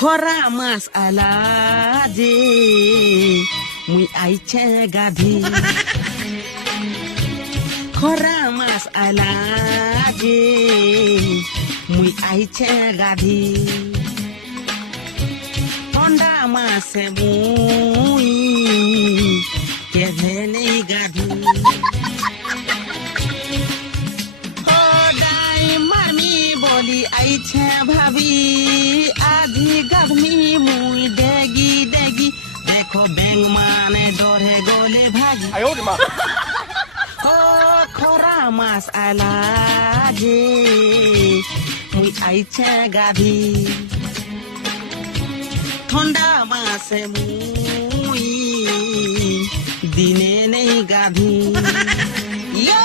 খরা মাছ আলা যে মুই আইছে গাধি খরা মাছ আলা যে মুই আইছে গাধি ঠন্ডা মাছে মুই কেভেলে গাধি সদাই মামি বলি আইছে ভাবি আধি গাধমি মুই ডেগি ডেগি দেখো ব্যাং মানে ডরে গলে ভাগি ও খরা মাছ আলা যে মুই আইছে গাধি ঠন্ডা মাছে মুই দিনে নেই গাধি ইয়ো